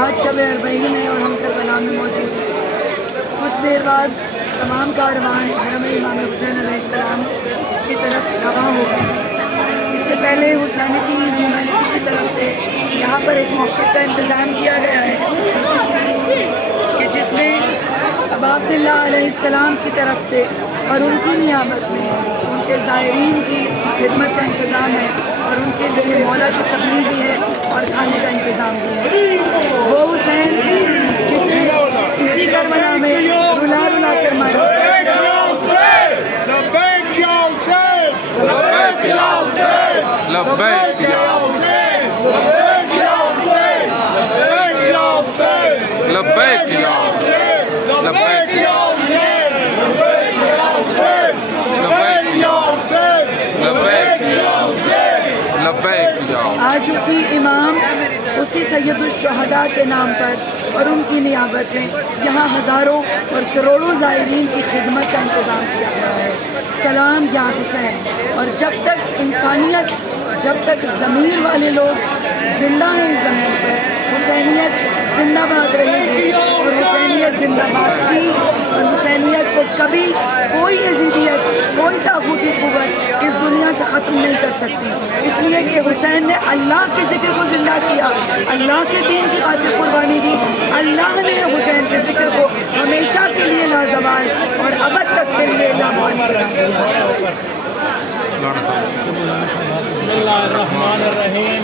آج شب اربعین ہے اور ہم کربلا میں موجود ہیں۔ کچھ دیر بعد تمام کاروان حرم امام حسین علیہ السلام کی طرف رواں ہو گئے۔ اس سے پہلے حسینیتی ہیومینٹی کی طرف سے یہاں پر ایک موقع کا انتظام کیا گیا ہے کہ جس میں ابا عبداللہ علیہ السلام کی طرف سے اور ان کی نیابت میں ان کے زائرین کی خدمت کا انتظام ہے اور ان کے لیے مولا کی تقریر بھی ہے اور کھانے کا انتظام بھی ہے۔ وہ حسین جس نے اسی کربلا میں رلا رلا کر مارا۔ آج اسی امام اسی سید الشہداء کے نام پر اور ان کی نیابت میں یہاں ہزاروں اور کروڑوں زائرین کی خدمت کا انتظام کیا گیا ہے۔ سلام یا حسین۔ اور جب تک انسانیت، جب تک ضمیر والے لوگ زندہ ہیں اس زمین پر، حسینیت زندہ باد رہے گی اور حسینیت زندہ باد تھی اور حسینیت کو کبھی کوئی یزیدیت، کوئی طاغوتی قوت اس دنیا سے ختم نہیں کر سکتی، اس لیے کہ حسین نے اللہ کے ذکر کو زندہ کیا، اللہ کے دین کی خاطر قربانی دی۔ اللہ نے حسین کے ذکر کو ہمیشہ کے لیے لازوال اور ابد تک کے لیے لامحال کیا۔ بسم اللہ الرحمن الرحیم۔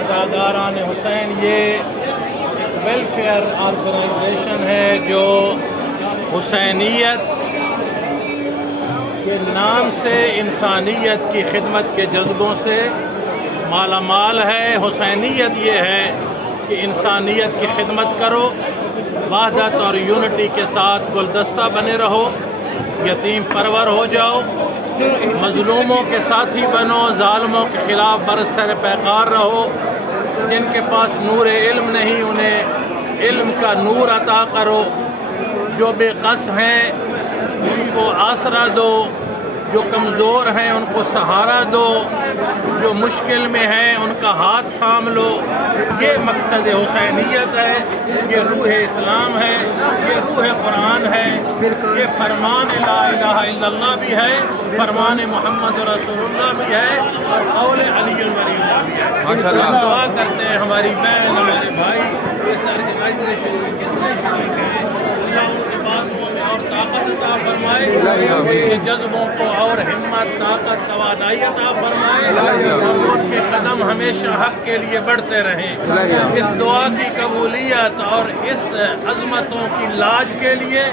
عزاداران حسین یہ ویلفیئر آرگنائزیشن ہے جو حسینیت کے نام سے انسانیت کی خدمت کے جذبوں سے مالا مال ہے۔ حسینیت یہ ہے کہ انسانیت کی خدمت کرو، وحدت اور یونٹی کے ساتھ گلدستہ بنے رہو، یتیم پرور ہو جاؤ، مظلوموں کے ساتھی بنو، ظالموں کے خلاف برسر پیکار رہو، جن کے پاس نور علم نہیں انہیں علم کا نور عطا کرو، جو بے قص ہیں ان کو آسرا دو، جو کمزور ہیں ان کو سہارا دو، جو مشکل میں ہیں ان کا ہاتھ تھام لو۔ یہ مقصد حسینیت ہے، یہ روح اسلام ہے، یہ روح قرآن ہے، یہ فرمان لا الہ الا اللہ بھی ہے، فرمان محمد رسول اللہ بھی ہے اور قول علی المری اللہ بھی ہے۔ ہم دعا کرتے ہیں ہماری بہن، ہمارے بھائی، یہ سارے شریف کتنے شریک ہیں، اللہ ان کے بازوؤں میں اور طاقت عطا فرمائے، ان کے جذبوں کو اور ہمت، طاقت، توانائی عطا فرمائے، ان کے قدم ہمیشہ حق کے لیے بڑھتے رہیں۔ اس دعا کی قبولیت اور اس عظمتوں کی لاج کے لیے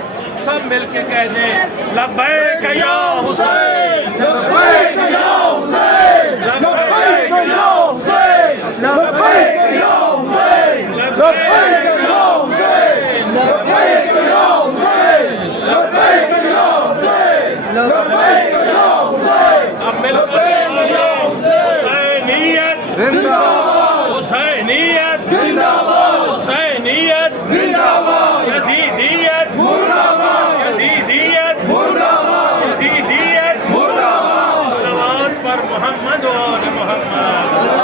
سب مل کے کہہ دیں لبیک یا حسین، لبیک یا حسین، لبیک یا حسین، لبیک یا حسین، لبیک یا حسین، لبیک یا حسین، لبیک یا حسین، لبیک یا حسین۔ اب مل کر حسینیت زندہ باد، حسینیت